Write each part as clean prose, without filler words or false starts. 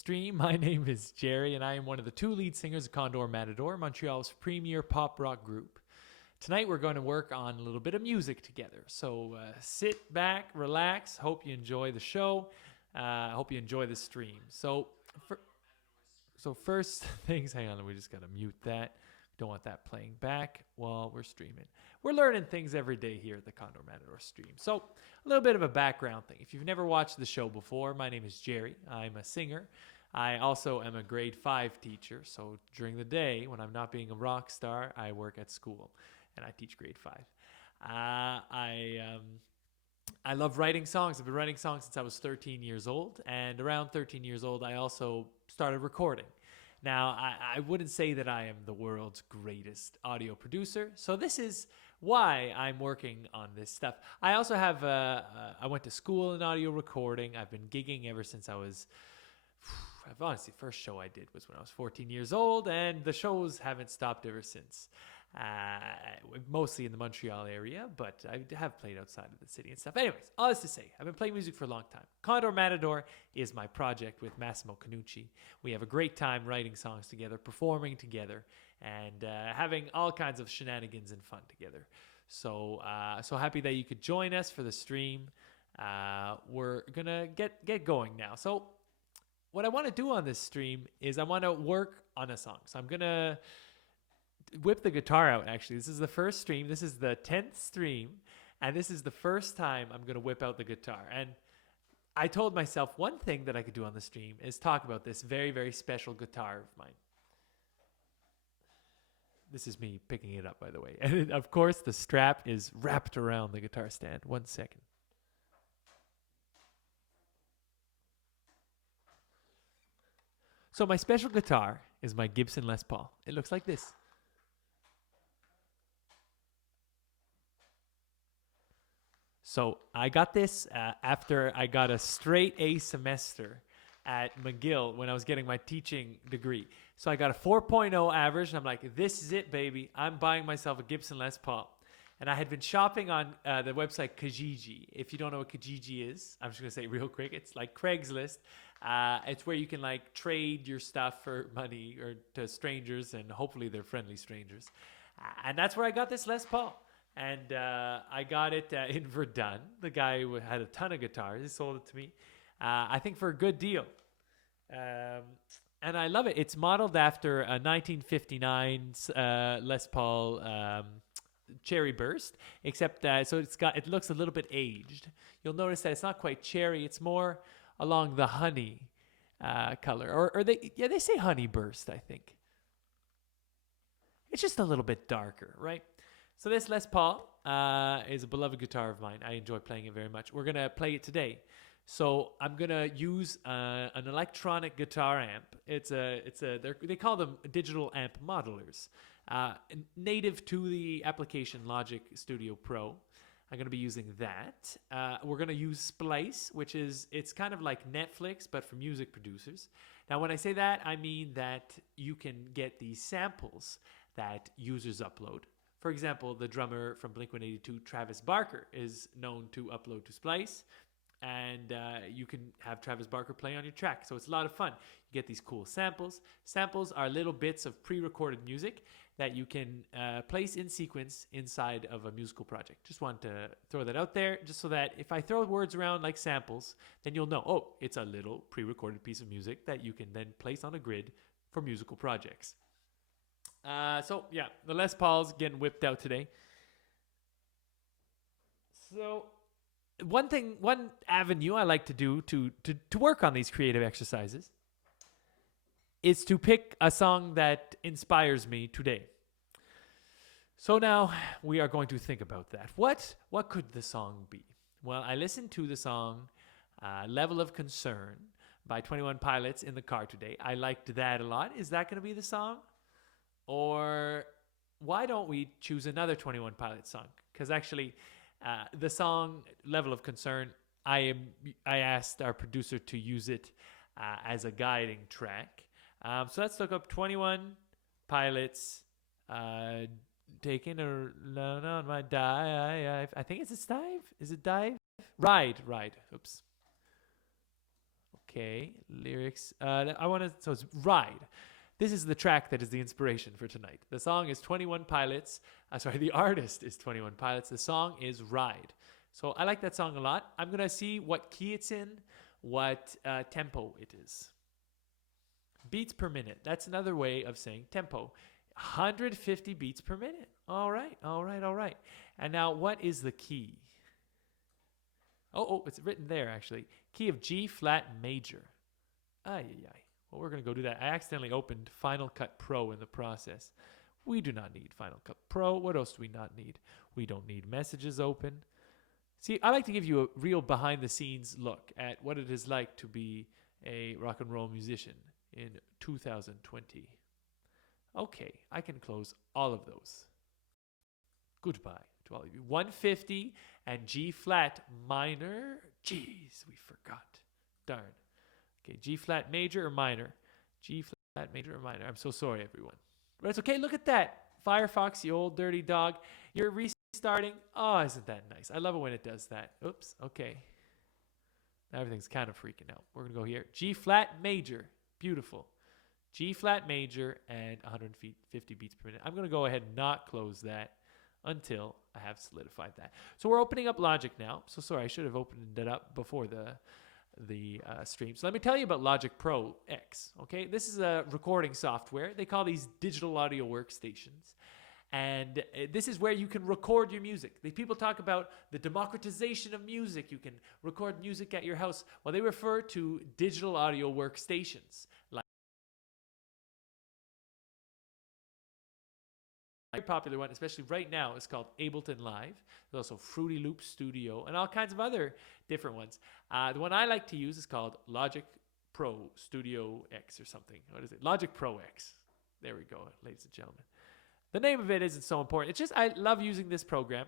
stream. My name is Jerry, and I am one of the two lead singers of Condor Matador, Montreal's premier pop rock group. Tonight we're going to work on a little bit of music together. So sit back, relax. Hope you enjoy the show. Hope you enjoy the stream. So first things, hang on, we just got to mute that. Don't want that playing back while we're streaming. We're learning things every day here at the Condor Matador stream. So a little bit of a background thing. If you've never watched the show before, my name is Jerry. I'm a singer. I also am a grade 5 teacher. So during the day, when I'm not being a rock star, I work at school and I teach grade 5. I love writing songs. I've been writing songs since I was 13 years old. And around 13 years old, I also started recording. Now, I wouldn't say that I am the world's greatest audio producer, so this is why I'm working on this stuff. I also have, I went to school in audio recording. I've been gigging ever since honestly, first show I did was when I was 14 years old, and the shows haven't stopped ever since. Mostly in the Montreal area, but I have played outside of the city and stuff. Anyways, all this to say, I've been playing music for a long time. Condor Matador is my project with Massimo Canucci. We have a great time writing songs together, performing together, and having all kinds of shenanigans and fun together. So happy that you could join us for the stream. We're gonna get going now. So what I want to do on this stream is I want to work on a song. So I'm gonna whip the guitar out. Actually, this is the first stream. This is the 10th stream, and this is the first time I'm going to whip out the guitar. And I told myself one thing that I could do on the stream is talk about this very, very special guitar of mine. This is me picking it up, by the way. And of course, the strap is wrapped around the guitar stand. 1 second. So my special guitar is my Gibson Les Paul. It looks like this. So I got this after I got a straight A semester at McGill when I was getting my teaching degree. So I got a 4.0 average, and I'm like, this is it, baby. I'm buying myself a Gibson Les Paul. And I had been shopping on the website Kijiji. If you don't know what Kijiji is, I'm just going to say it real quick. It's like Craigslist. It's where you can like trade your stuff for money or to strangers, and hopefully they're friendly strangers. And that's where I got this Les Paul. And I got it in Verdun. The guy who had a ton of guitars. He sold it to me, I think, for a good deal. And I love it. It's modeled after a 1959 Les Paul Cherry Burst, except so it looks a little bit aged. You'll notice that it's not quite cherry. It's more along the honey color, or they say honey burst. I think it's just a little bit darker, right? So this Les Paul is a beloved guitar of mine. I enjoy playing it very much. We're going to play it today. So I'm going to use an electronic guitar amp. They call them digital amp modelers. Native to the application Logic Studio Pro. I'm going to be using that. We're going to use Splice, it's kind of like Netflix, but for music producers. Now, when I say that, I mean that you can get these samples that users upload. For example, the drummer from Blink-182, Travis Barker, is known to upload to Splice, and you can have Travis Barker play on your track. So it's a lot of fun. You get these cool samples. Samples are little bits of pre-recorded music that you can place in sequence inside of a musical project. Just want to throw that out there, just so that if I throw words around like samples, then you'll know, oh, it's a little pre-recorded piece of music that you can then place on a grid for musical projects. So yeah, the Les Paul's getting whipped out today. So one avenue I like to do to work on these creative exercises is to pick a song that inspires me today. So now we are going to think about that. What could the song be? Well, I listened to the song Level of Concern by 21 Pilots in the car today. I liked that a lot. Is that going to be the song? Or why don't we choose another 21 Pilots song? Because actually, the song Level of Concern, I asked our producer to use it as a guiding track. So let's look up 21 Pilots, taking a loan on my dive. I think it's dive. Is it dive? Ride. Oops. Okay, lyrics. I want to. So it's Ride. This is the track that is the inspiration for tonight. The song is 21 Pilots. The artist is 21 Pilots. The song is Ride. So I like that song a lot. I'm gonna see what key it's in, what tempo it is. Beats per minute. That's another way of saying tempo. 150 beats per minute. All right. And now, what is the key? Oh, it's written there, actually. Key of G flat major. Well, we're going to go do that. I accidentally opened Final Cut Pro in the process. We do not need Final Cut Pro. What else do we not need? We don't need messages open. See, I like to give you a real behind-the-scenes look at what it is like to be a rock and roll musician in 2020. Okay, I can close all of those. Goodbye to all of you. 150 and G flat minor. Jeez, we forgot. Darn. Okay, G flat major or minor? G flat major or minor? I'm so sorry, everyone. But it's okay. Look at that. Firefox, you old dirty dog. You're restarting. Oh, isn't that nice? I love it when it does that. Oops. Okay. Everything's kind of freaking out. We're going to go here. G flat major. Beautiful. G flat major and 150 beats per minute. I'm going to go ahead and not close that until I have solidified that. So we're opening up Logic now. So sorry, I should have opened it up before the stream. So let me tell you about Logic Pro X. Okay, this is a recording software. They call these digital audio workstations. And this is where you can record your music. The people talk about the democratization of music. You can record music at your house. Well, they refer to digital audio workstations. Very popular one, especially right now, is called Ableton Live. There's also Fruity Loop Studio and all kinds of other different ones. The one I like to use is called Logic Pro Studio X or something. What is it? Logic Pro X. There we go, ladies and gentlemen. The name of it isn't so important. It's just I love using this program.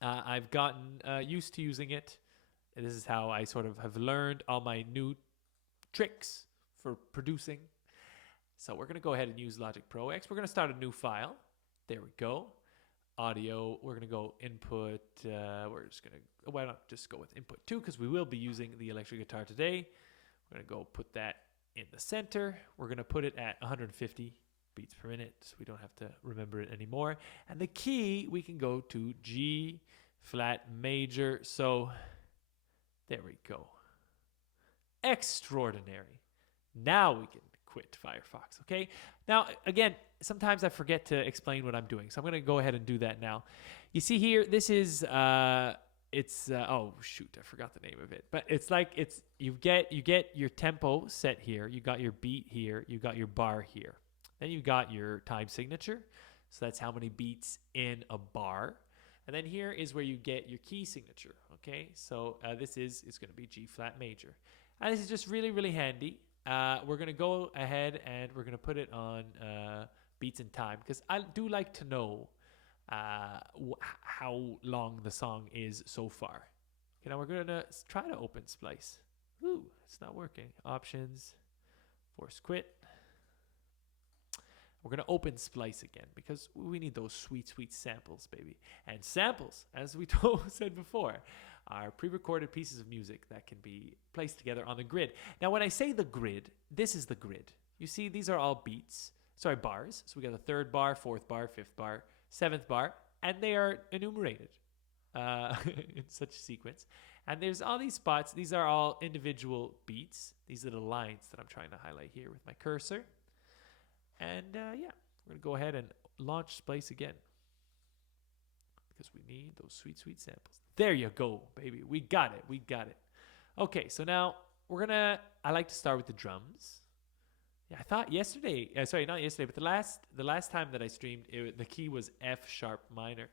I've gotten used to using it. And this is how I sort of have learned all my new tricks for producing. So we're going to go ahead and use Logic Pro X. We're going to start a new file. There we go. Audio. We're going to go input. We're just going to, why not just go with input 2 because we will be using the electric guitar today. We're going to go put that in the center. We're going to put it at 150 beats per minute so we don't have to remember it anymore. And the key, we can go to G flat major. So there we go. Extraordinary. Now we can quit Firefox. Okay. Now, again, sometimes I forget to explain what I'm doing. So I'm going to go ahead and do that now. You see here, this is, oh shoot, I forgot the name of it. But it's like, you get your tempo set here. You got your beat here. You got your bar here. Then you got your time signature. So that's how many beats in a bar. And then here is where you get your key signature. Okay. So this is going to be G flat major. And this is just really, really handy. We're going to go ahead and we're going to put it on beats and time because I do like to know how long the song is so far. Okay, now we're going to try to open Splice. Ooh, it's not working. Options, force quit. We're going to open Splice again because we need those sweet, sweet samples, baby. And samples, as we said before, are pre-recorded pieces of music that can be placed together on the grid. Now, when I say the grid, this is the grid. You see, these are all bars. So we got the third bar, fourth bar, fifth bar, seventh bar, and they are enumerated in such a sequence. And there's all these spots. These are all individual beats. These are the lines that I'm trying to highlight here with my cursor. And yeah, we're going to go ahead and launch Splice again because we need those sweet, sweet samples. There you go, baby. We got it. Okay, so now I like to start with the drums. Yeah, I thought yesterday, not yesterday, but the last time that I streamed, the key was F sharp minor.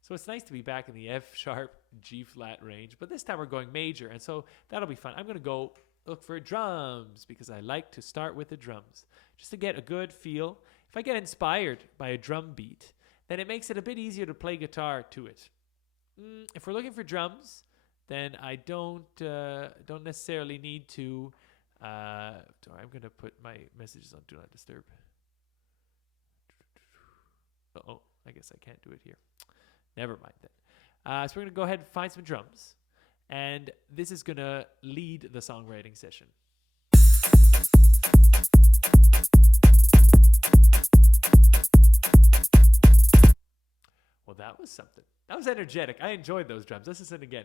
So it's nice to be back in the F sharp G flat range, but this time we're going major, and so that'll be fun. I'm going to go look for drums because I like to start with the drums just to get a good feel. If I get inspired by a drum beat, then it makes it a bit easier to play guitar to it. If we're looking for drums, then I don't necessarily need to. I'm going to put my messages on Do Not Disturb. Uh-oh, I guess I can't do it here. Never mind then. So we're going to go ahead and find some drums. And this is going to lead the songwriting session. Well, that was something. That was energetic. I enjoyed those drums. Let's listen again.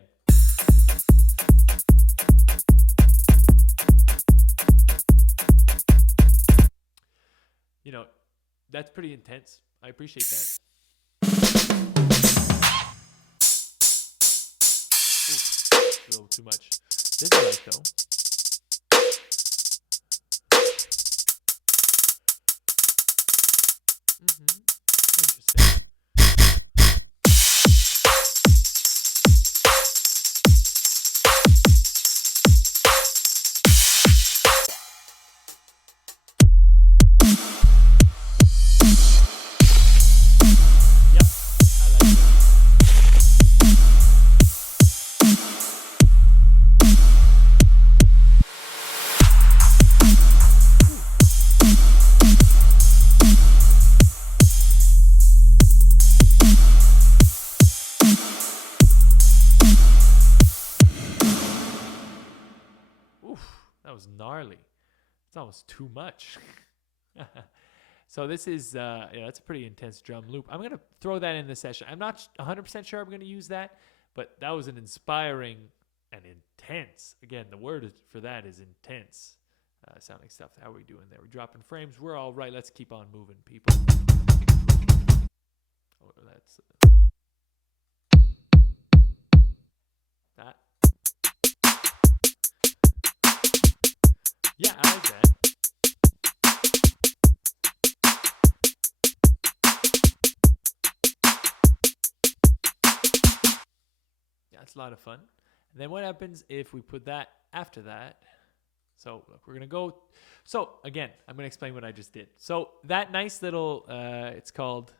You know, that's pretty intense. I appreciate that. Ooh, a little too much. This is nice though. Interesting. That was gnarly. It's almost too much. So this is, yeah, that's a pretty intense drum loop. I'm going to throw that in the session. I'm not 100% sure I'm going to use that, but that was an inspiring and intense. Again, the word for that is intense sounding stuff. How are we doing there? We're dropping frames. We're all right. Let's keep on moving, people. Oh, that's that. Yeah, I like that. Yeah, it's a lot of fun. And then what happens if we put that after that? So look, we're going to go. So again, I'm going to explain what I just did. So that nice little, it's called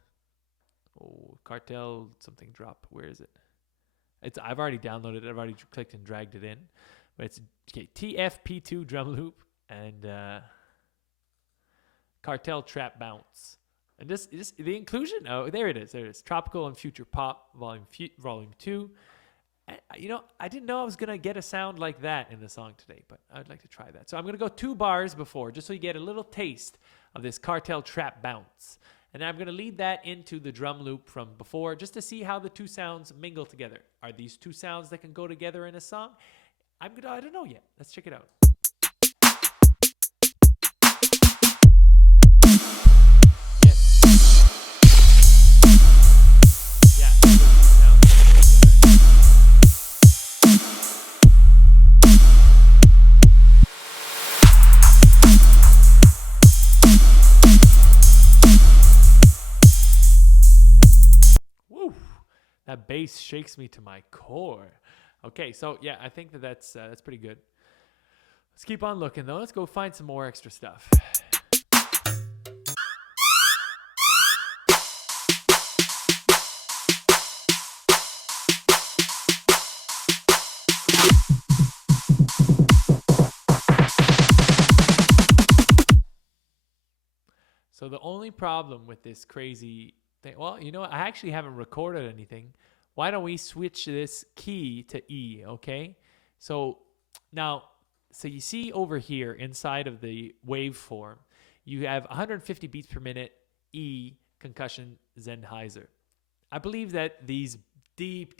Cartel something drop. Where is it? I've already downloaded it. I've already clicked and dragged it in. But it's TFP2 drum loop and Cartel Trap Bounce. And this the inclusion. Oh, there it is. There it is. Tropical and Future Pop Volume 2. You know, I didn't know I was going to get a sound like that in the song today, but I'd like to try that. So I'm going to go 2 bars before, just so you get a little taste of this Cartel Trap Bounce. And then I'm going to lead that into the drum loop from before, just to see how the two sounds mingle together. Are these two sounds that can go together in a song? I don't know yet. Let's check it out. That bass shakes me to my core. Okay, so yeah, I think that's pretty good. Let's keep on looking though. Let's go find some more extra stuff. So the only problem with this crazy thing, well, you know what? I actually haven't recorded anything. Why don't we switch this key to E, okay? So now, so you see over here inside of the waveform, you have 150 beats per minute, E, concussion, Sennheiser. I believe that these deep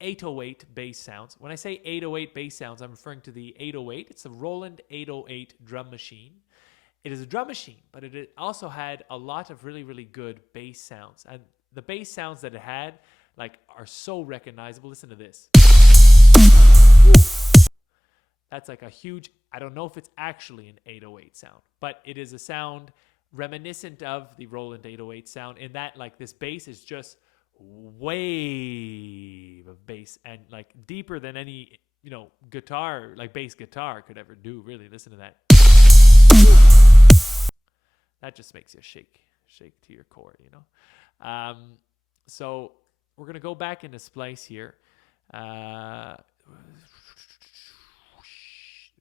808 bass sounds, when I say 808 bass sounds, I'm referring to the 808. It's a Roland 808 drum machine. It is a drum machine, but it also had a lot of really, really good bass sounds. And the bass sounds that it had, like, are so recognizable. Listen to this. That's like a huge, I don't know if it's actually an 808 sound, but it is a sound reminiscent of the Roland 808 sound in that, like, this bass is just wave of bass and, like, deeper than any, you know, guitar, like bass guitar could ever do, really. Listen to that. That just makes you shake to your core, you know. So we're going to go back into Splice here.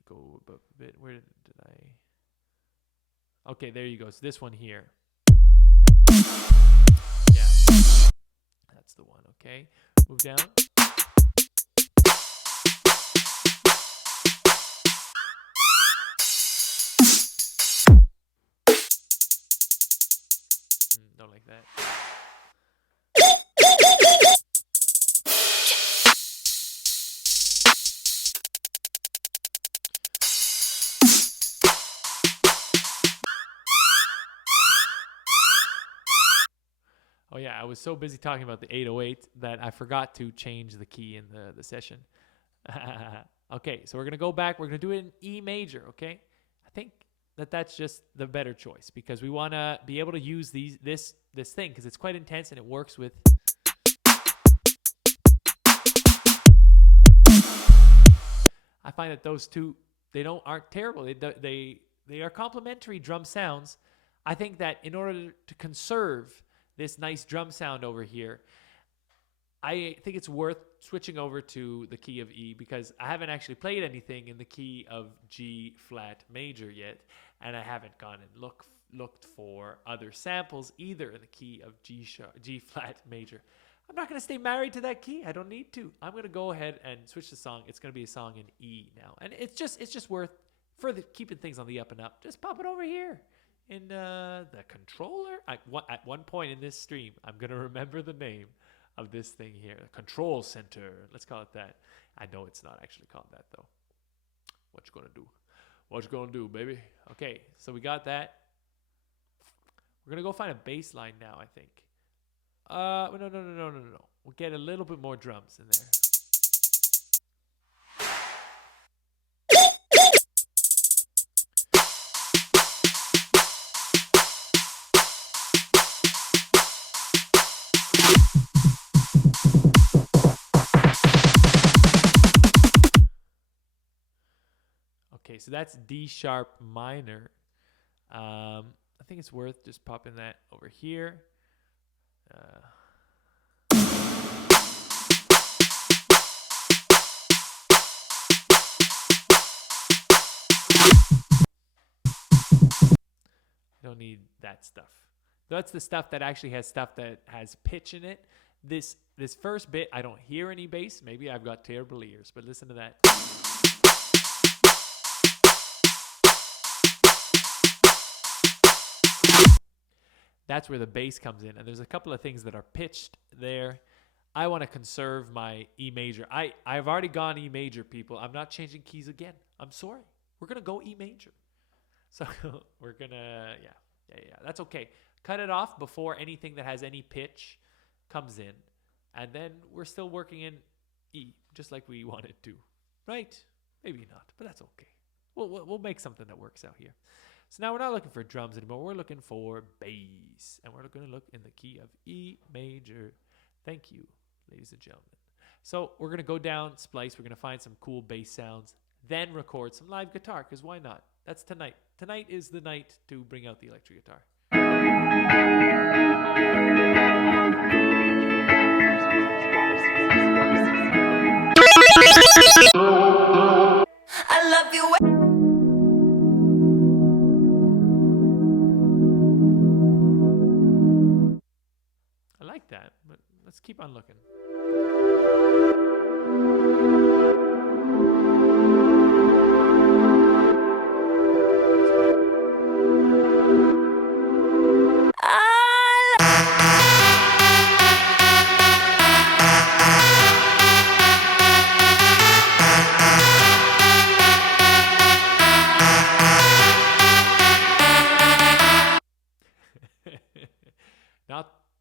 Go a bit. Where did I? Okay, there you go. So this one here. Yeah, that's the one. Okay, move down. like that. Oh yeah, I was so busy talking about the 808 that I forgot to change the key in the session. Okay, so we're going to go back. We're going to do it in E major, okay? I think that's just the better choice because we want to be able to use this thing because it's quite intense and it works with... I find that those two, aren't terrible. They are complementary drum sounds. I think that in order to conserve this nice drum sound over here, I think it's worth switching over to the key of E because I haven't actually played anything in the key of G flat major yet, and I haven't gone and looked for other samples either in the key of G flat major. I'm not going to stay married to that key. I don't need to. I'm going to go ahead and switch the song. It's going to be a song in E now, and it's just worth keeping things on the up and up. Just pop it over here in the controller. At one point in this stream, I'm going to remember the name of this thing here, the control center. Let's call it that. I know it's not actually called that though. What you gonna do? What you gonna do, baby? Okay, so we got that. We're gonna go find a bass line now, I think. No. We'll get a little bit more drums in there. Okay, so that's D sharp minor. I think it's worth just popping that over here. Don't need that stuff. That's the stuff that actually has stuff that has pitch in it. This first bit, I don't hear any bass. Maybe I've got terrible ears, but listen to that. That's where the bass comes in. And there's a couple of things that are pitched there. I want to conserve my E major. I've already gone E major, people. I'm not changing keys again. I'm sorry. We're going to go E major. So we're going to, yeah. That's okay. Cut it off before anything that has any pitch comes in. And then we're still working in E, just like we wanted to. Right? Maybe not, but that's okay. We'll make something that works out here. So now we're not looking for drums anymore. We're looking for bass. And we're going to look in the key of E major. Thank you, ladies and gentlemen. So we're going to go down Splice. We're going to find some cool bass sounds. Then record some live guitar, because why not? That's tonight. Tonight is the night to bring out the electric guitar. I love you. I like that, but let's keep on looking.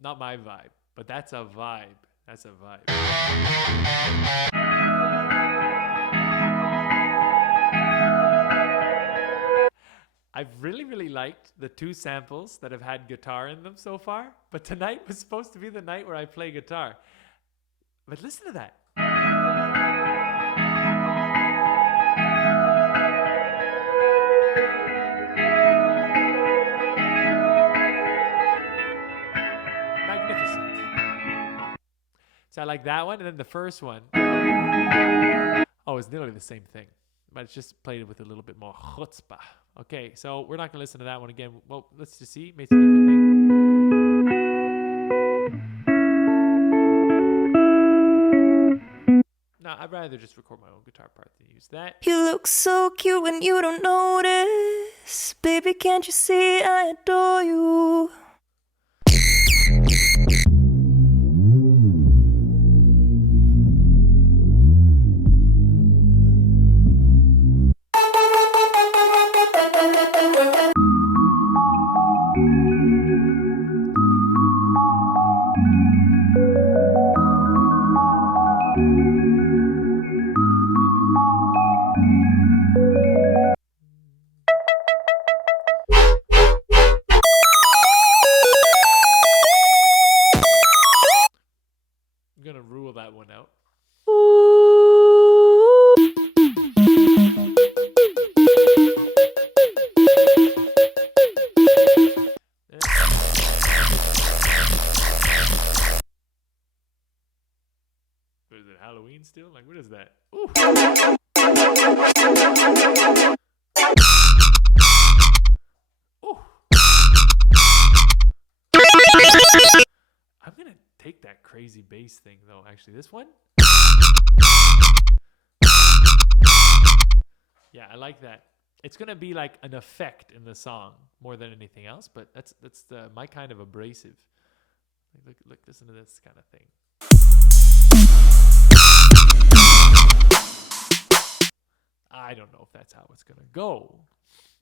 Not my vibe, but that's a vibe. That's a vibe. I've really liked the two samples that have had guitar in them so far, but tonight was supposed to be the night where I play guitar. But listen to that. So I like that one, and then the first one. Oh, it's nearly the same thing, but it's just played with a little bit more chutzpah. Okay, so we're not going to listen to that one again. Well, let's just see. Maybe it's a different thing. No, I'd rather just record my own guitar part than use that. You look so cute when you don't notice. Baby, can't you see I adore you? still? Like, what is that? Ooh. Ooh. I'm gonna take that crazy bass thing though. Actually, this one. Yeah, I like that. It's gonna be like an effect in the song more than anything else. But that's my kind of abrasive. Like, look, listen to this kind of thing. I don't know if that's how it's gonna go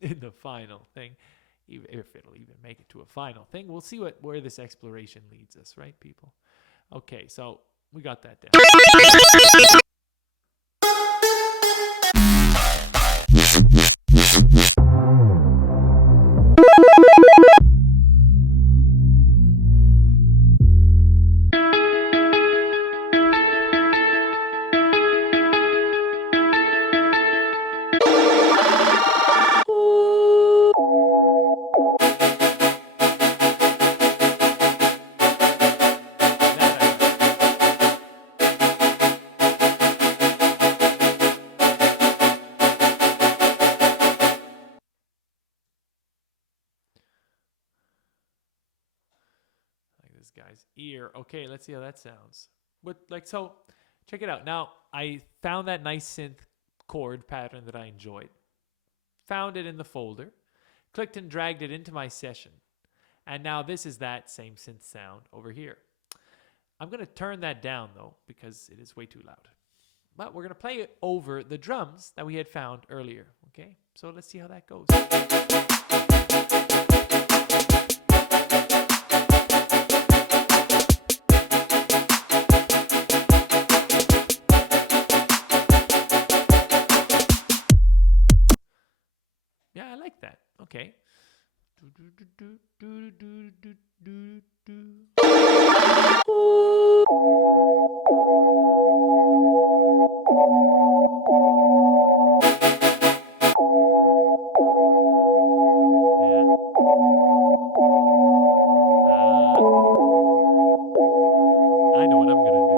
in the final thing, if it'll even make it to a final thing. We'll see where this exploration leads us, right, people? Okay, so we got that down. Guy's ear. Okay, let's see how that sounds. So check it out. Now, I found that nice synth chord pattern that I enjoyed. Found it in the folder. Clicked and dragged it into my session. And now this is that same synth sound over here. I'm going to turn that down though, because it is way too loud. But we're going to play it over the drums that we had found earlier. Okay, so let's see how that goes. Yeah, I like that. Okay. I know what I'm gonna do.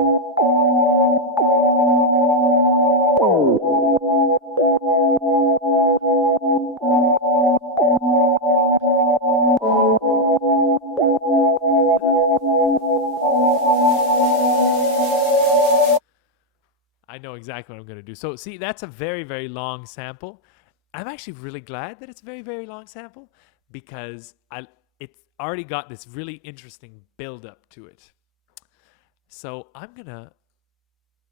I know exactly what I'm going to do. So see, that's a very, very long sample. I'm actually really glad that it's a very, very long sample because it's already got this really interesting build up to it. So I'm going to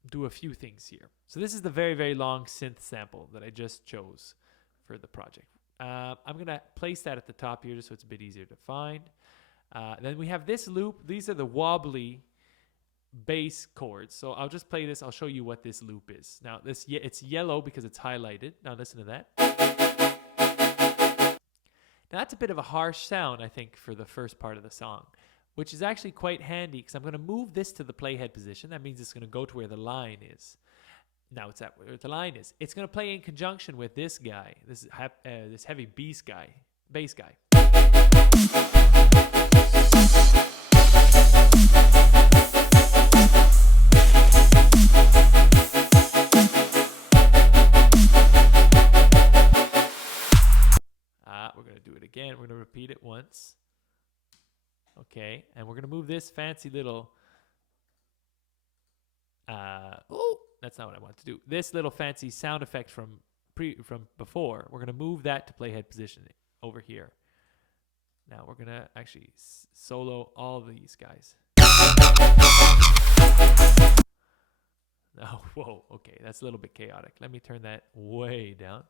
do a few things here. So this is the very, very long synth sample that I just chose for the project. I'm going to place that at the top here just so it's a bit easier to find. Then we have this loop. These are the wobbly bass chords. So I'll just play this. I'll show you what this loop is. Now it's yellow because it's highlighted. Now listen to that. Now that's a bit of a harsh sound, I think, for the first part of the song, which is actually quite handy because I'm going to move this to the playhead position. That means it's going to go to where the line is. Now it's at where the line is. It's going to play in conjunction with this guy, this heavy bass guy. We're going to do it again. We're going to repeat it once. Okay, and we're going to move this fancy little... oh, that's not what I want to do. This little fancy sound effect from before, we're going to move that to playhead position over here. Now we're going to actually solo all these guys. Oh, whoa, okay, that's a little bit chaotic. Let me turn that way down.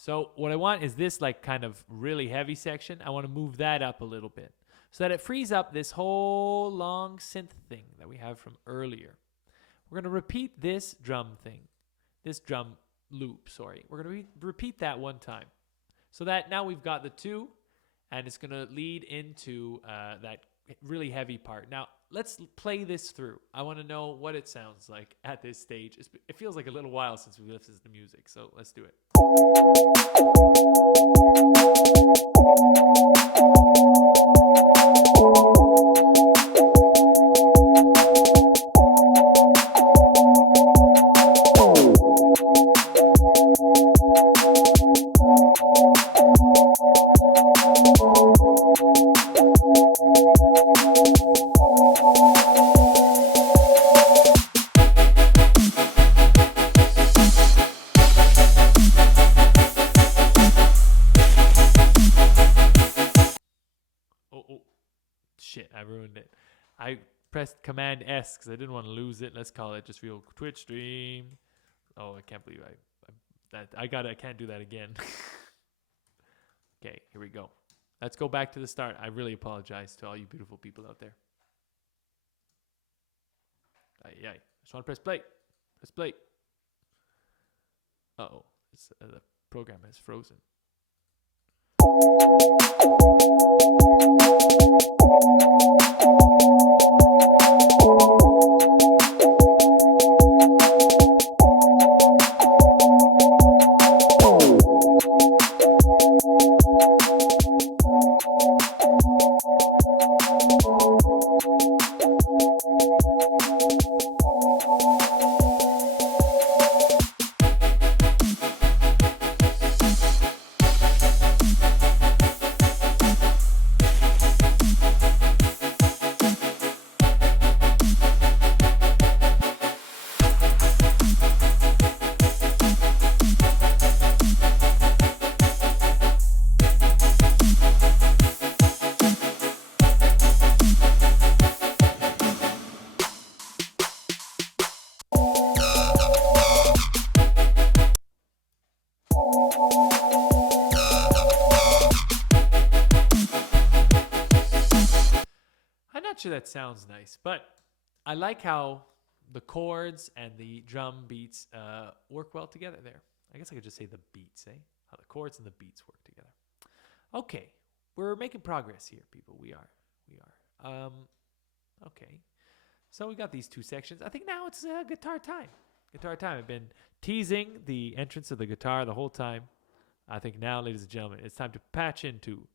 So what I want is this like kind of really heavy section. I want to move that up a little bit so that it frees up this whole long synth thing that we have from earlier. We're going to repeat this drum thing, this drum loop, sorry. We're going to repeat that one time. So that now we've got the 2, and it's going to lead into that really heavy part. Now, let's play this through. I want to know what it sounds like at this stage. It feels like a little while since we listened to the music, so let's do it. Shit, I ruined it. I pressed Command S because I didn't want to lose it. Let's call it just real Twitch stream. Oh, I can't believe I can't do that again. Okay, here we go. Let's go back to the start. I really apologize to all you beautiful people out there. I just want to press play. Press play. Uh-oh. The program has frozen. Sure, that sounds nice, but I like how the chords and the drum beats work well together there. I guess I could just say the beats, eh? How the chords and the beats work together. Okay, we're making progress here, people. We are. Okay, so we got these 2 sections. I think now it's guitar time. Guitar time. I've been teasing the entrance of the guitar the whole time. I think now, ladies and gentlemen, it's time to patch into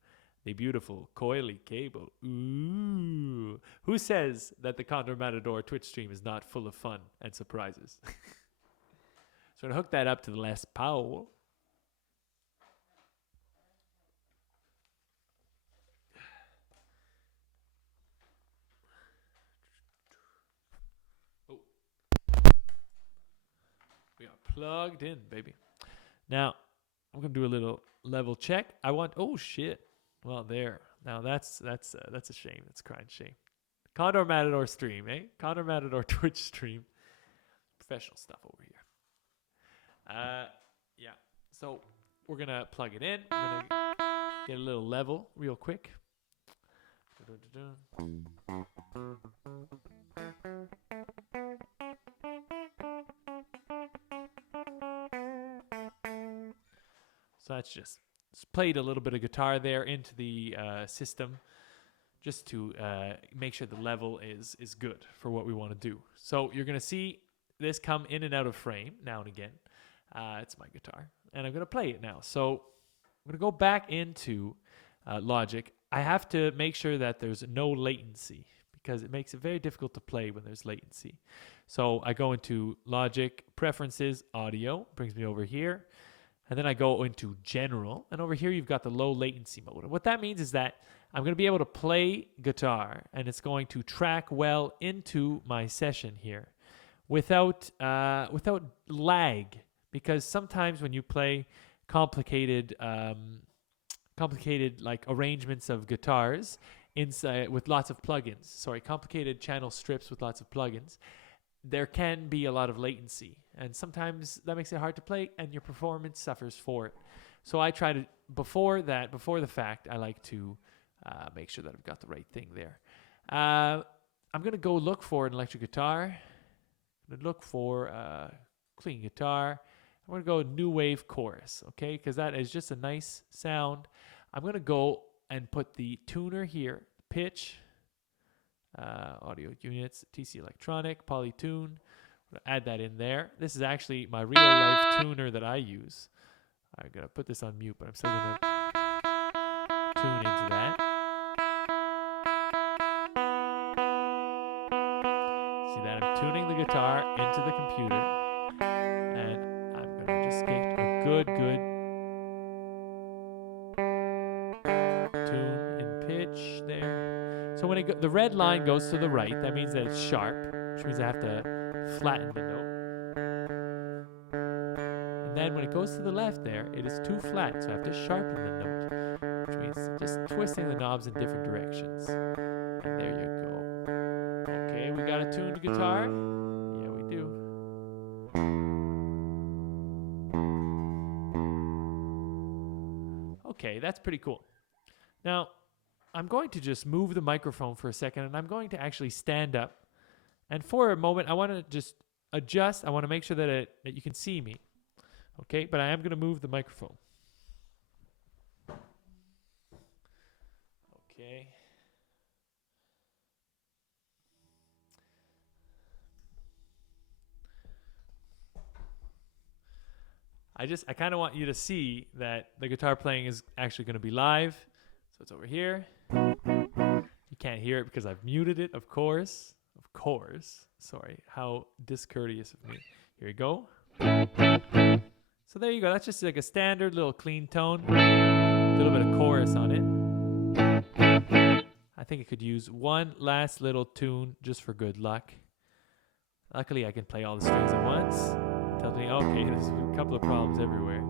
the beautiful coily cable. Ooh. Who says that the Condor Matador Twitch stream is not full of fun and surprises? So I'm going to hook that up to the Les Paul. Oh. We are plugged in, baby. Now, I'm going to do a little level check. I want... Oh, shit. Well, there. Now that's a shame. That's a crying shame. Condor Matador stream, eh? Condor Matador Twitch stream. Professional stuff over here. Yeah. So we're gonna plug it in. We're gonna get a little level real quick. So that's just played a little bit of guitar there into the system just to make sure the level is good for what we want to do. So you're going to see this come in and out of frame now and again. It's my guitar, and I'm going to play it now. So I'm going to go back into Logic. I have to make sure that there's no latency because it makes it very difficult to play when there's latency. So I go into Logic, Preferences, Audio, brings me over here. And then I go into General, and over here you've got the low latency mode. And what that means is that I'm going to be able to play guitar, and it's going to track well into my session here without lag. Because sometimes when you play complicated like arrangements of guitars inside with lots of plugins, complicated channel strips with lots of plugins, there can be a lot of latency, and sometimes that makes it hard to play and your performance suffers for it. So I try to, before the fact, I like to make sure that I've got the right thing there. I'm going to go look for an electric guitar. I'm going to look for clean guitar. I'm going to go new wave chorus, okay? Because that is just a nice sound. I'm going to go and put the tuner here, pitch, audio units, TC Electronic, Polytune. I'm going to add that in there. This is actually my real life tuner that I use. I'm going to put this on mute, but I'm still going to tune into that. See that? I'm tuning the guitar into the computer. And I'm going to just get a good tune and pitch there. So when the red line goes to the right, that means that it's sharp, which means I have to flatten the note. And then when it goes to the left there, it is too flat, so I have to sharpen the note, which means just twisting the knobs in different directions. And there you go. Okay, we got a tuned guitar. Yeah, we do. Okay, that's pretty cool. Now, I'm going to just move the microphone for a second, and I'm going to actually stand up. And for a moment, I want to just adjust. I want to make sure that you can see me. Okay, but I am going to move the microphone. Okay. I kind of want you to see that the guitar playing is actually going to be live. So it's over here. You can't hear it because I've muted it, of course. Of course. Sorry, how discourteous of me. Here we go. So there you go. That's just like a standard little clean tone. A little bit of chorus on it. I think it could use one last little tune just for good luck. Luckily, I can play all the strings at once. It tells me, okay, there's a couple of problems everywhere.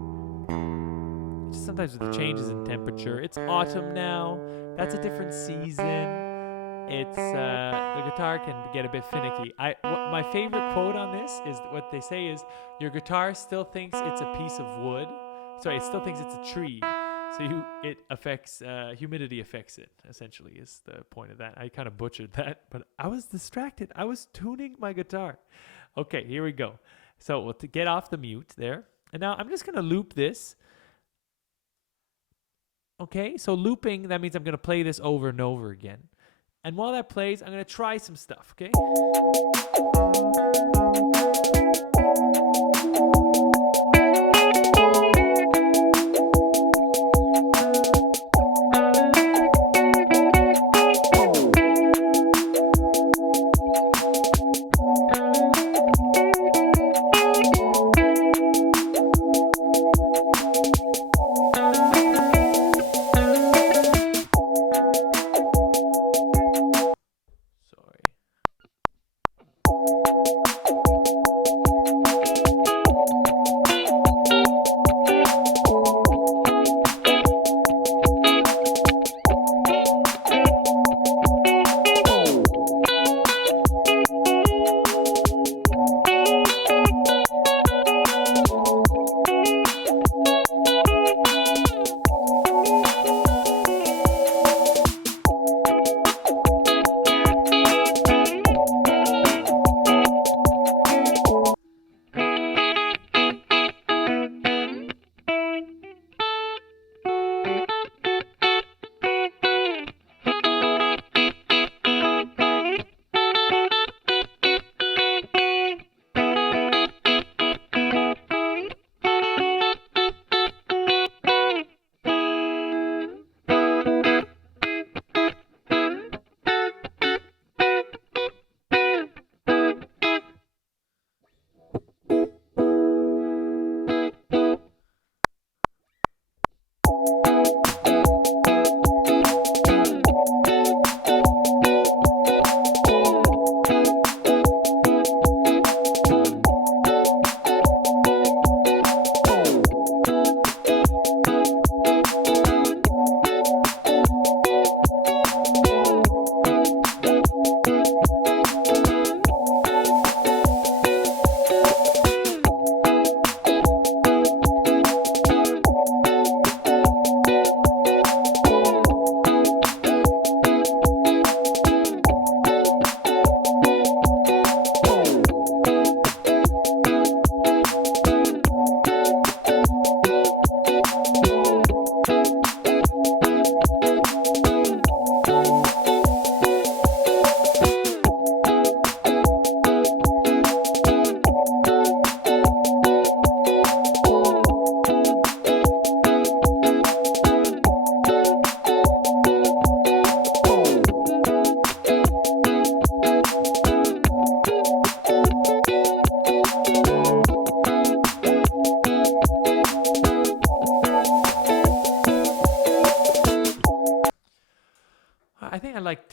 Just sometimes with the changes in temperature. It's autumn now. That's a different season. It's the guitar can get a bit finicky. My favorite quote on this is what they say is, your guitar still thinks it's a piece of wood. Sorry, it still thinks it's a tree. So it affects, humidity affects it, essentially, is the point of that. I kind of butchered that, but I was distracted. I was tuning my guitar. Okay, here we go. So we'll get off the mute there. And now I'm just going to loop this. Okay, so looping, that means I'm going to play this over and over again. And while that plays, I'm going to try some stuff, okay?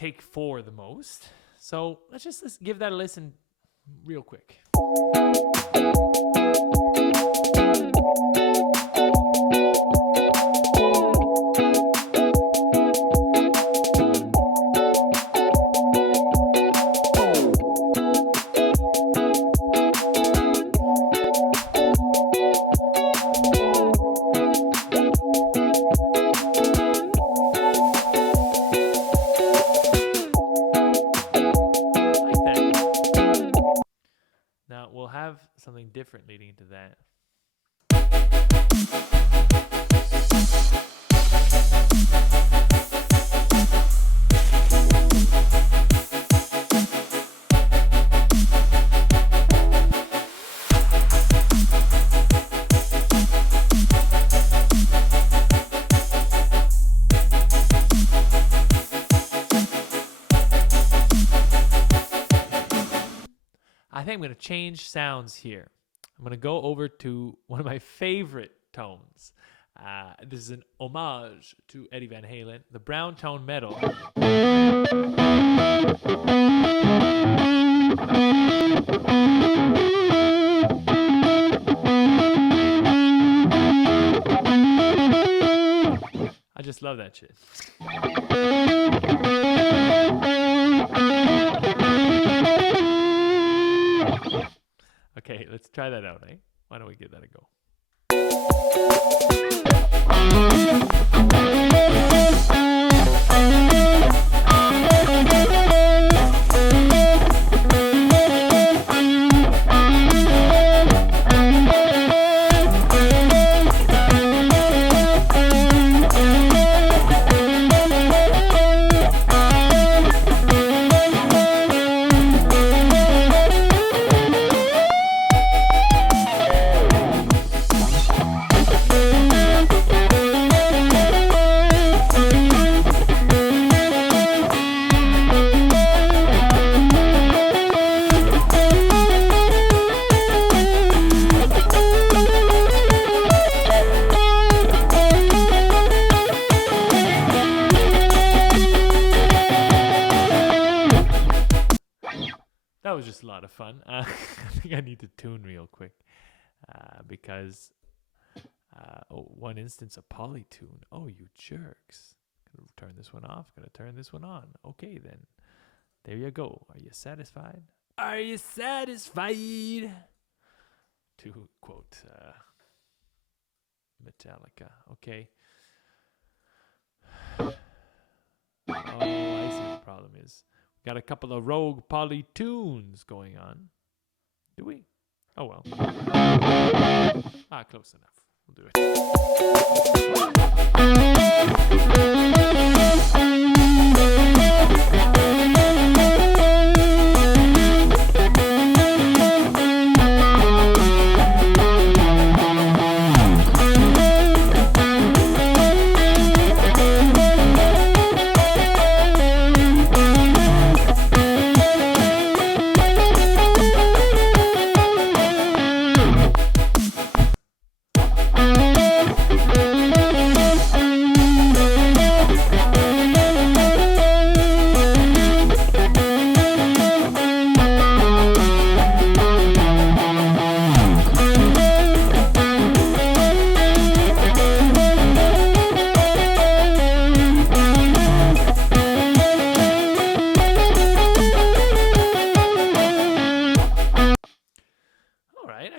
take 4 the most. So let's give that a listen real quick. Something different leading into that. I think I'm going to change sounds here. I'm going to go over to one of my favorite tones. This is an homage to Eddie Van Halen, the brown tone metal. I just love that shit. Okay, let's try that out, eh? Why don't we give that a go? That was just a lot of fun. I think I need to tune real quick because one instance of polytune. Oh, you jerks. Gonna turn this one off. Gonna turn this one on. Okay, then. There you go. Are you satisfied? Are you satisfied? To quote Metallica. Okay. Oh, I see what the problem is. Got a couple of rogue polytunes going on. Do we? Oh well. Close enough. We'll do it.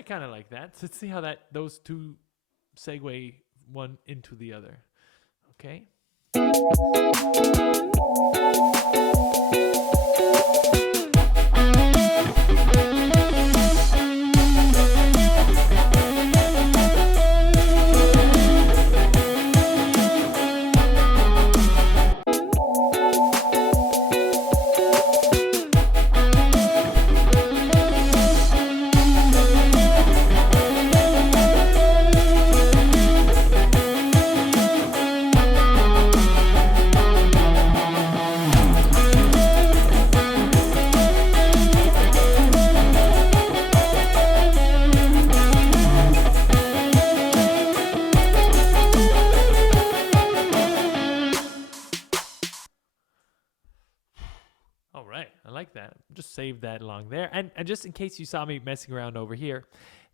Kind of like that. So let's see how those two segue one into the other. Okay. right. I like that. Just save that along there. And just in case you saw me messing around over here,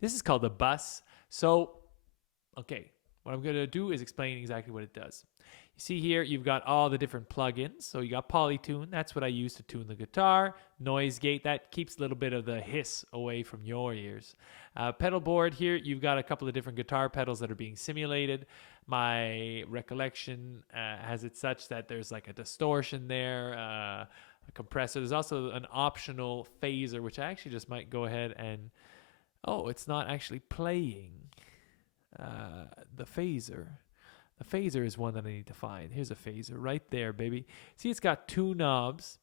this is called the bus. So, okay, what I'm going to do is explain exactly what it does. You see here, you've got all the different plugins. So you got Polytune. That's what I use to tune the guitar. Noise gate. That keeps a little bit of the hiss away from your ears. Pedal board here, you've got a couple of different guitar pedals that are being simulated. My recollection has it such that there's like a distortion there, a compressor. There's also an optional phaser, which I actually just might go ahead and... Oh, it's not actually playing the phaser. The phaser is one that I need to find. Here's a phaser right there, baby. See, it's got 2 knobs.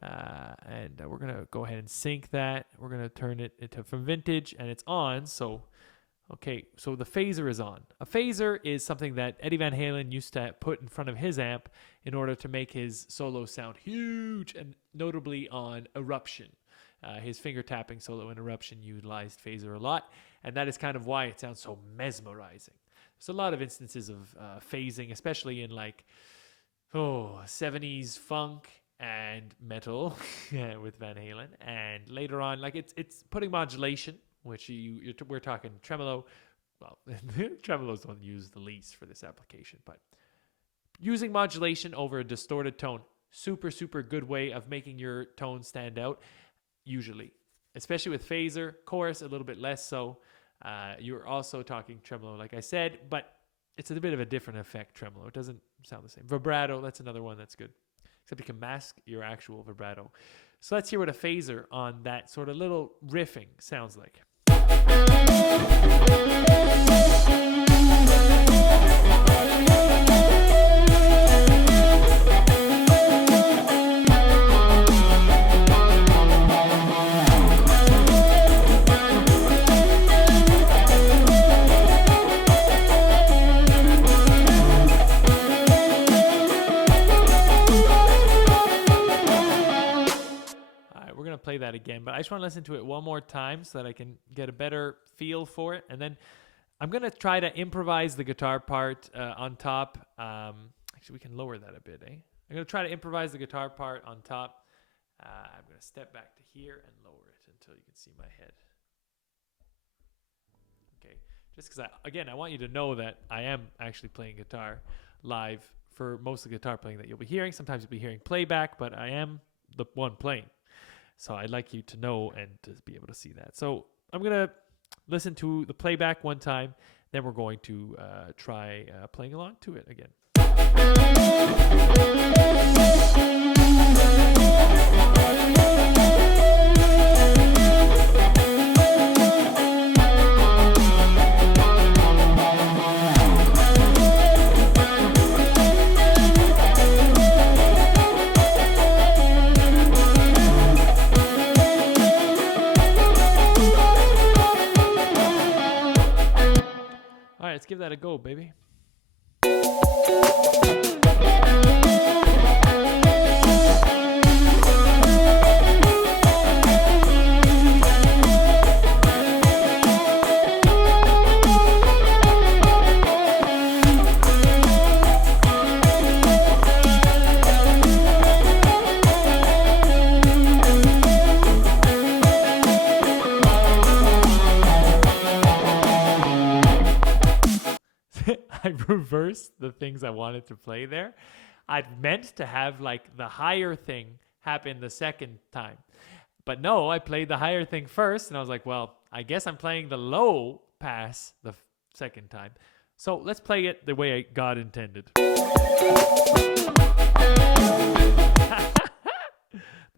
And we're going to go ahead and sync that. We're going to turn it into from vintage, and it's on. So, okay, so the phaser is on. A phaser is something that Eddie Van Halen used to put in front of his amp in order to make his solo sound huge, and notably on Eruption. His finger tapping solo in Eruption utilized phaser a lot, and that is kind of why it sounds so mesmerizing. There's a lot of instances of phasing, especially in like 70s funk and metal with Van Halen, and later on, like it's putting modulation, which we're talking tremolo. Well, tremolos don't use the least for this application, but using modulation over a distorted tone, super good way of making your tone stand out. Usually, especially with phaser, chorus a little bit less so. You're also talking tremolo, like I said, but it's a bit of a different effect. Tremolo, it doesn't sound the same. Vibrato, that's another one that's good, except you can mask your actual vibrato. So let's hear what a phaser on that sort of little riffing sounds like. Play that again, but I just want to listen to it one more time so that I can get a better feel for it, and then I'm going to try to improvise the guitar part on top. Actually, we can lower that a bit, eh? I'm going to try to improvise the guitar part on top. I'm going to step back to here and lower it until you can see my head. Okay, just because I want you to know that I am actually playing guitar live for most of the guitar playing that you'll be hearing. Sometimes you'll be hearing playback, but I am the one playing. So I'd like you to know and to be able to see that. So I'm going to listen to the playback one time. Then we're going to try playing along to it again. Let's give that a go, baby. I reversed the things I wanted to play there. I'd meant to have like the higher thing happen the second time. But no, I played the higher thing first, and I was like, well, I guess I'm playing the low pass the second time. So let's play it the way God intended.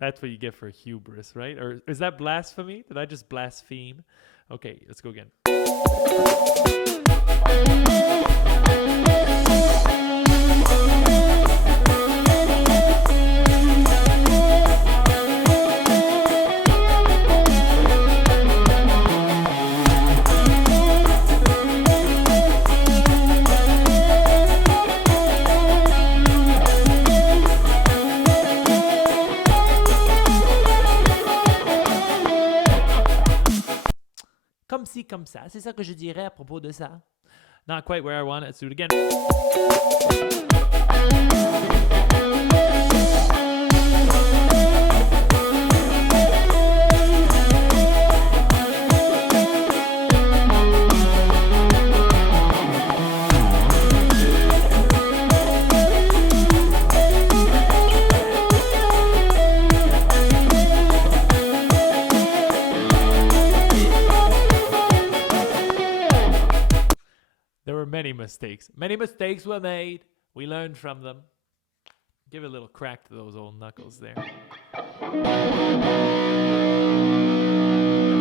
That's what you get for hubris, right? Or is that blasphemy? Did I just blaspheme? Okay, let's go again. Comme ci, comme ça. C'est ça que je dirais à propos de ça. Not quite where I want it. Let's do it again. mistakes. Many mistakes were made. We learned from them. Give a little crack to those old knuckles there. That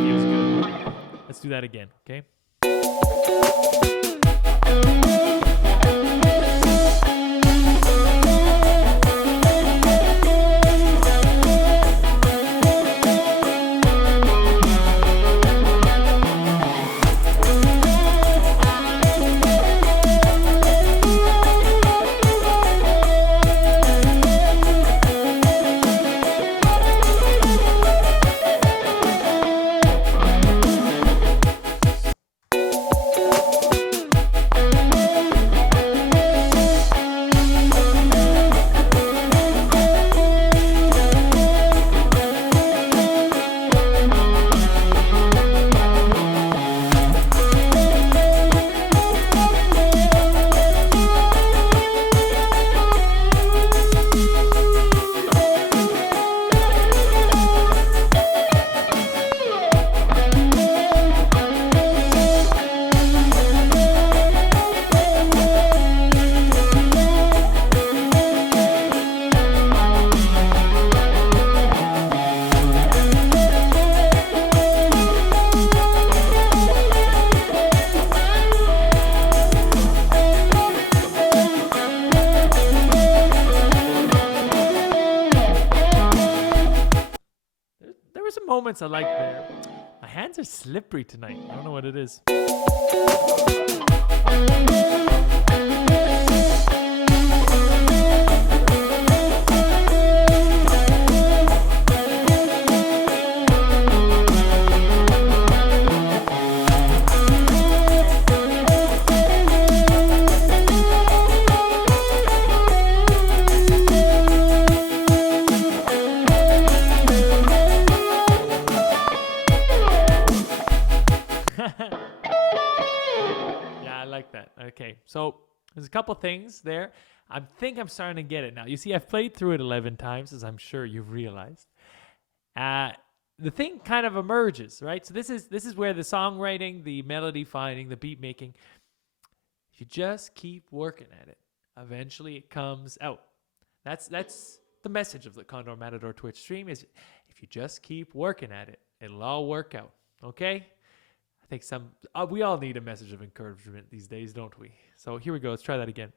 feels good. Let's do that again, okay? Moments I like there. My hands are slippery tonight. I don't know what it is. Okay, so there's a couple things there. I think I'm starting to get it now. You see, I've played through it 11 times, as I'm sure you've realized. The thing kind of emerges, right? So this is where the songwriting, the melody finding, the beat making, if you just keep working at it, eventually it comes out. That's the message of the Condor Matador Twitch stream is if you just keep working at it, it'll all work out, okay? I think we all need a message of encouragement these days, don't we? So here we go. Let's try that again.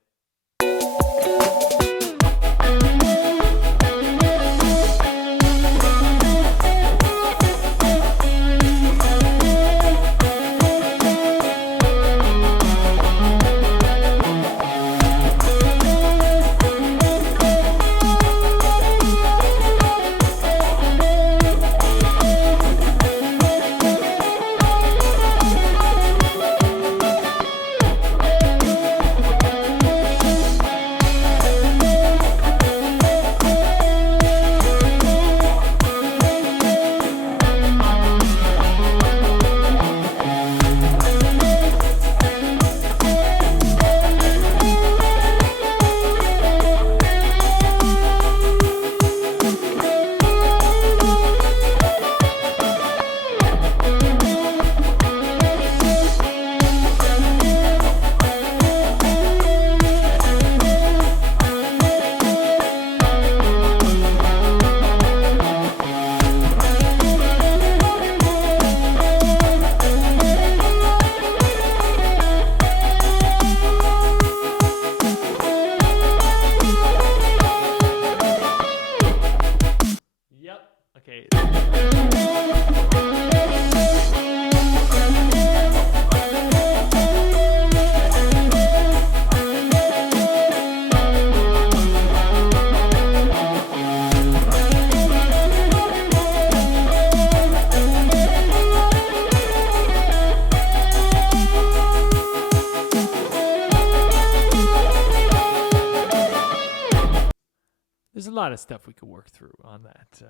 There's a lot of stuff we could work through on that.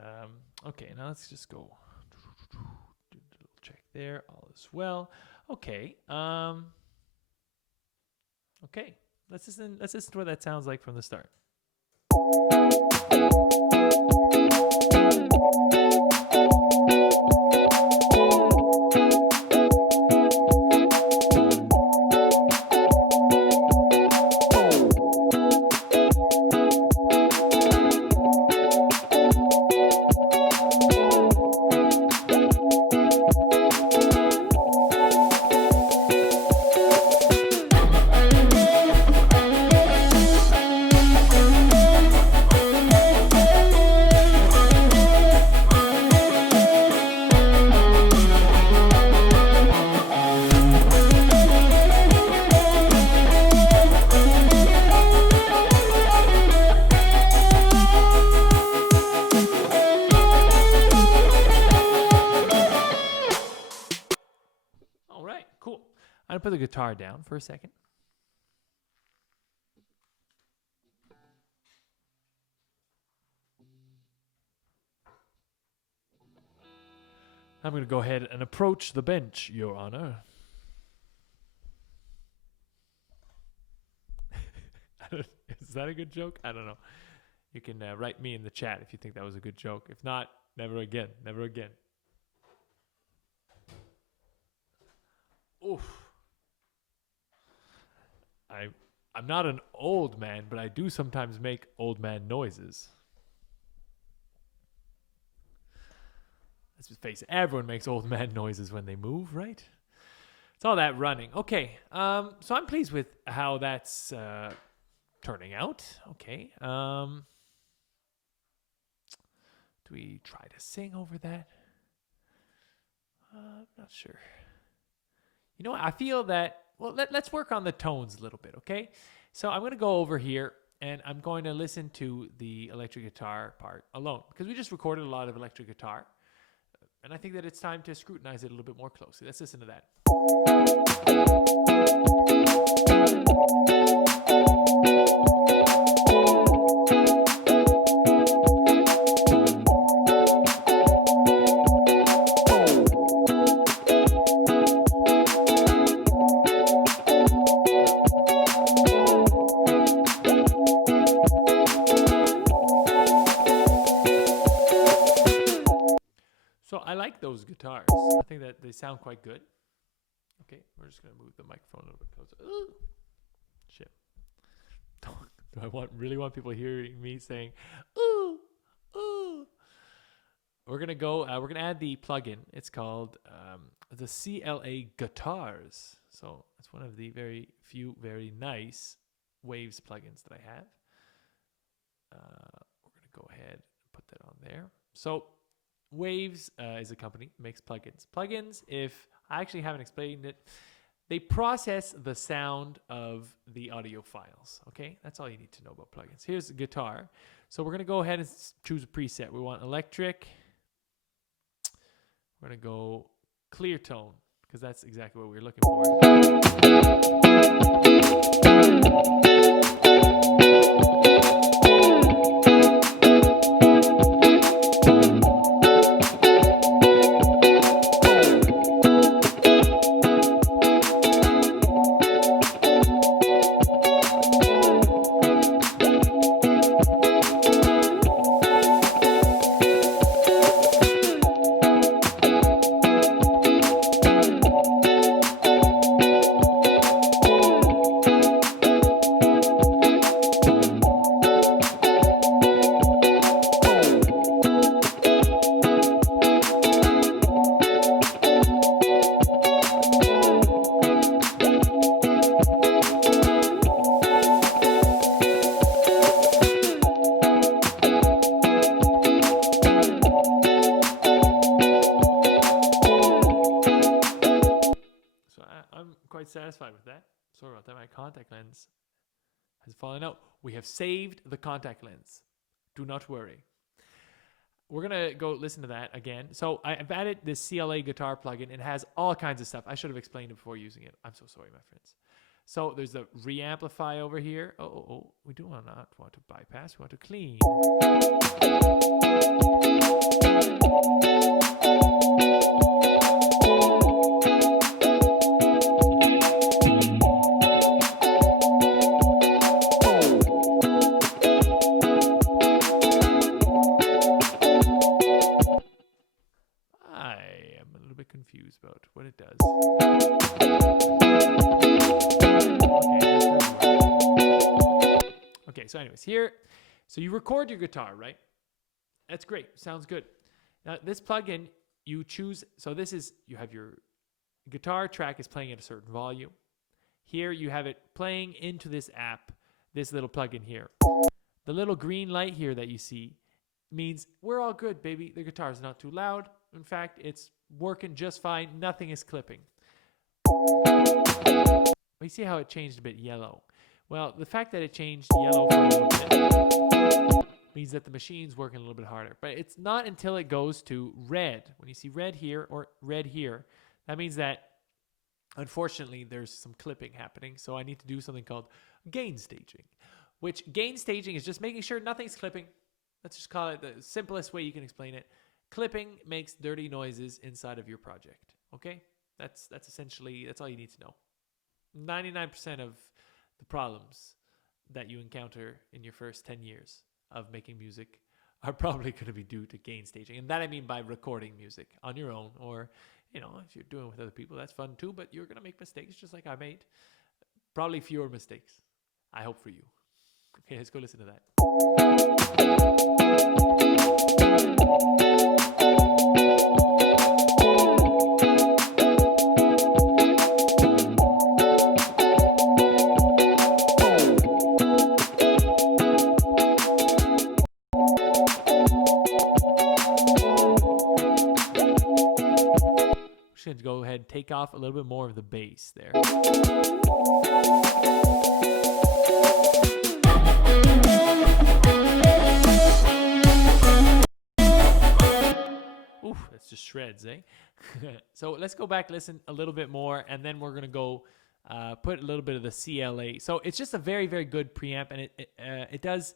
Okay, now let's just go. Do a little check there, all is well. Okay. Okay. Let's listen to what that sounds like from the start. put the guitar down for a second. I'm going to go ahead and approach the bench, Your Honor. Is that a good joke? I don't know. You can write me in the chat if you think that was a good joke. If not, never again. Never again. Oof. I'm not an old man, but I do sometimes make old man noises. Let's just face it, everyone makes old man noises when they move, right? It's all that running. Okay, so I'm pleased with how that's turning out. Okay. Do we try to sing over that? I'm not sure. You know what? I feel that, well, let's work on the tones a little bit, okay? So I'm going to go over here, and I'm going to listen to the electric guitar part alone, because we just recorded a lot of electric guitar, and I think that it's time to scrutinize it a little bit more closely. Let's listen to that. So I like those guitars. I think that they sound quite good. Okay, we're just going to move the microphone a little bit closer. Ooh. Shit. Do I really want people hearing me saying, ooh, ooh? We're going to go, we're going to add the plugin. It's called the CLA Guitars. So it's one of the very few, very nice Waves plugins that I have. We're going to go ahead and put that on there. So Waves is a company that makes plugins. Plugins, if I actually haven't explained it, they process the sound of the audio files. Okay, that's all you need to know about plugins. Here's the guitar. So we're going to go ahead and choose a preset. We want electric. We're going to go clear tone, because that's exactly what we're looking for. Satisfied with that. Sorry about that. My contact lens has fallen out. We have saved the contact lens. Do not worry. We're going to go listen to that again. So I've added this CLA guitar plugin. It has all kinds of stuff. I should have explained it before using it. I'm so sorry, my friends. So there's the reamplify over here. Oh, we do not want to bypass. We want to clean. Confused about what it does. Okay, so anyways, here, so you record your guitar, right? That's great. Sounds good. Now, this plugin, you choose, so this is, you have your guitar track is playing at a certain volume. Here, you have it playing into this app, this little plugin here. The little green light here that you see means we're all good, baby. The guitar is not too loud. In fact, it's working just fine. Nothing is clipping. We see how it changed a bit yellow. Well, the fact that it changed yellow for a little bit means that the machine's working a little bit harder. But it's not until it goes to red. When you see red here or red here, that means that unfortunately, there's some clipping happening, so I need to do something called gain staging, which gain staging is just making sure nothing's clipping. Let's just call it the simplest way you can explain it. Clipping makes dirty noises inside of your project. Okay? That's essentially, that's all you need to know. 99% of the problems that you encounter in your first 10 years of making music are probably going to be due to gain staging. And that I mean by recording music on your own, or, you know, if you're doing it with other people, that's fun too, but you're going to make mistakes just like I made. Probably fewer mistakes. I hope for you. Okay, let's go listen to that. Should go ahead and take off a little bit more of the bass there. Oof, that's just shreds, eh? So let's go back, listen a little bit more, and then we're gonna go put a little bit of the CLA. So it's just a very, very good preamp, and it does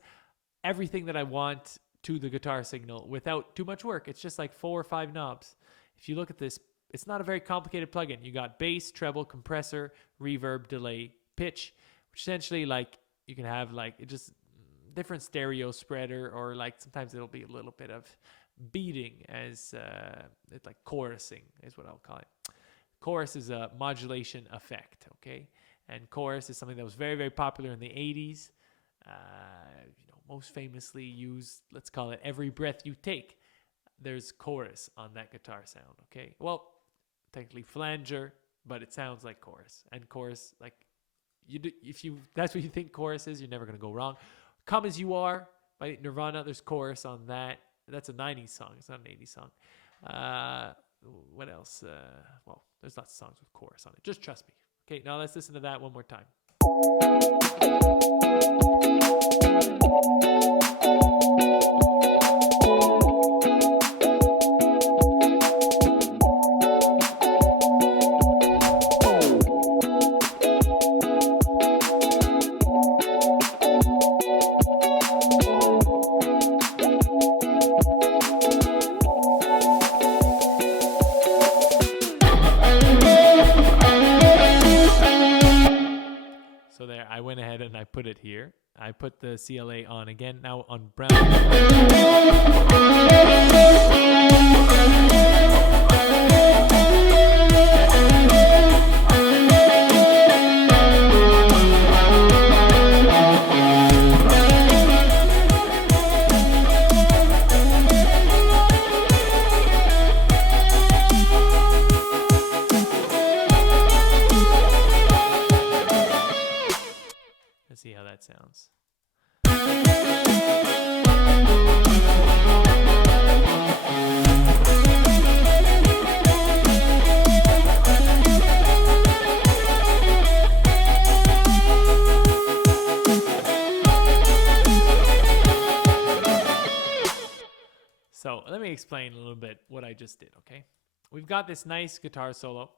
everything that I want to the guitar signal without too much work. It's just like 4 or 5 knobs. If you look at this, it's not a very complicated plugin. You got bass, treble, compressor, reverb, delay, pitch, which essentially like you can have like it just different stereo spreader, or like sometimes it'll be a little bit of beating as it's like chorusing is what I'll call it. Chorus is a modulation effect, okay? And chorus is something that was very, very popular in the 80s. Most famously used, let's call it Every Breath You Take. There's chorus on that guitar sound, okay? Well, technically flanger, but it sounds like chorus. And chorus, like, that's what you think chorus is, you're never going to go wrong. Come As You Are by Nirvana, there's chorus on that. That's a 90s song. It's not an 80s song. What else? Well, there's lots of songs with chorus on it. Just trust me. Okay, now let's listen to that one more time. So there, I went ahead and I put it here. I put the CLA on again, now on brown. Let's see how that sounds. So let me explain a little bit what I just did, okay? We've got this nice guitar solo.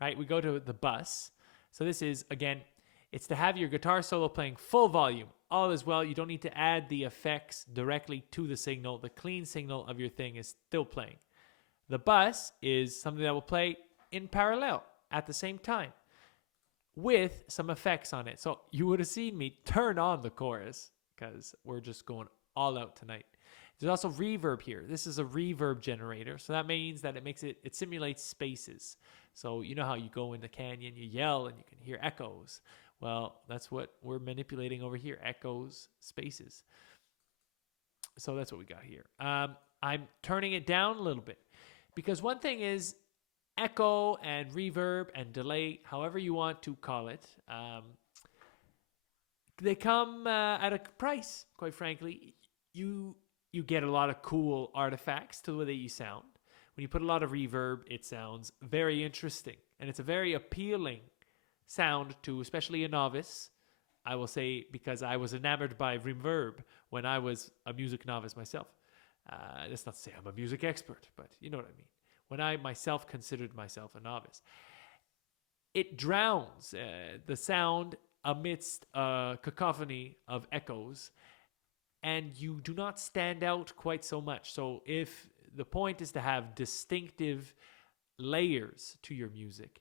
Right, we go to the bus. So this is, again, it's to have your guitar solo playing full volume. All is well. You don't need to add the effects directly to the signal. The clean signal of your thing is still playing. The bus is something that will play in parallel at the same time with some effects on it. So you would have seen me turn on the chorus because we're just going all out tonight. There's also reverb here. This is a reverb generator. So that means that it simulates spaces. So you know how you go in the canyon, you yell and you can hear echoes. Well, that's what we're manipulating over here. Echoes, spaces. So that's what we got here. I'm turning it down a little bit because one thing is echo and reverb and delay, however you want to call it, they come at a price, quite frankly. You get a lot of cool artifacts to the way that you sound. When you put a lot of reverb, it sounds very interesting. And it's a very appealing sound to especially a novice. I will say, because I was enamored by reverb when I was a music novice myself. That's not to say I'm a music expert, but you know what I mean. when I myself considered myself a novice. It drowns the sound amidst a cacophony of echoes, and you do not stand out quite so much. So if the point is to have distinctive layers to your music,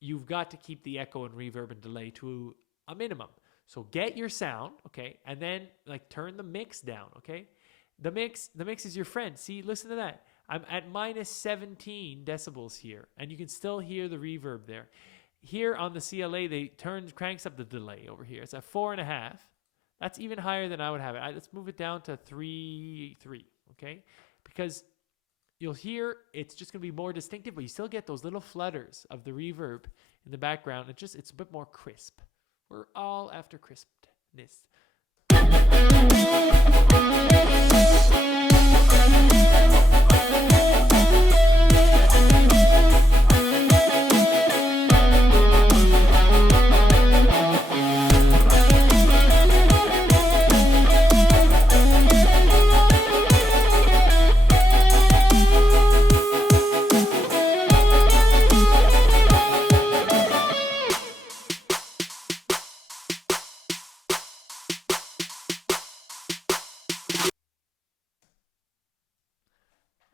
you've got to keep the echo and reverb and delay to a minimum. So get your sound, okay, and then like turn the mix down, okay? The mix is your friend. See, listen to that. I'm at minus 17 decibels here, and you can still hear the reverb there. Here on the CLA, they cranks up the delay over here. It's at 4.5. That's even higher than I would have it. Let's move it down to 3, okay? Because you'll hear it's just going to be more distinctive, but you still get those little flutters of the reverb in the background. It's a bit more crisp. We're all after crispness.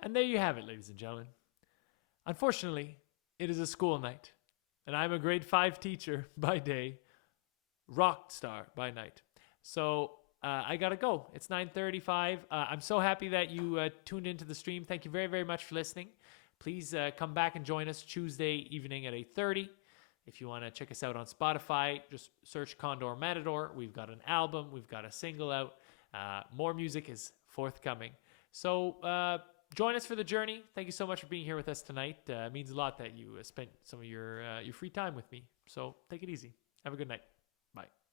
And there you have it, ladies and gentlemen. Unfortunately, it is a school night, and I'm a grade 5 teacher by day, rock star by night. So I gotta go. It's 9:35. I'm so happy that you tuned into the stream. Thank you very, very much for listening. Please come back and join us Tuesday evening at 8:30. If you want to check us out on Spotify, just search Condor Matador. We've got an album. We've got a single out. More music is forthcoming. So join us for the journey. Thank you so much for being here with us tonight. It means a lot that you spent some of your free time with me. So take it easy. Have a good night. Bye.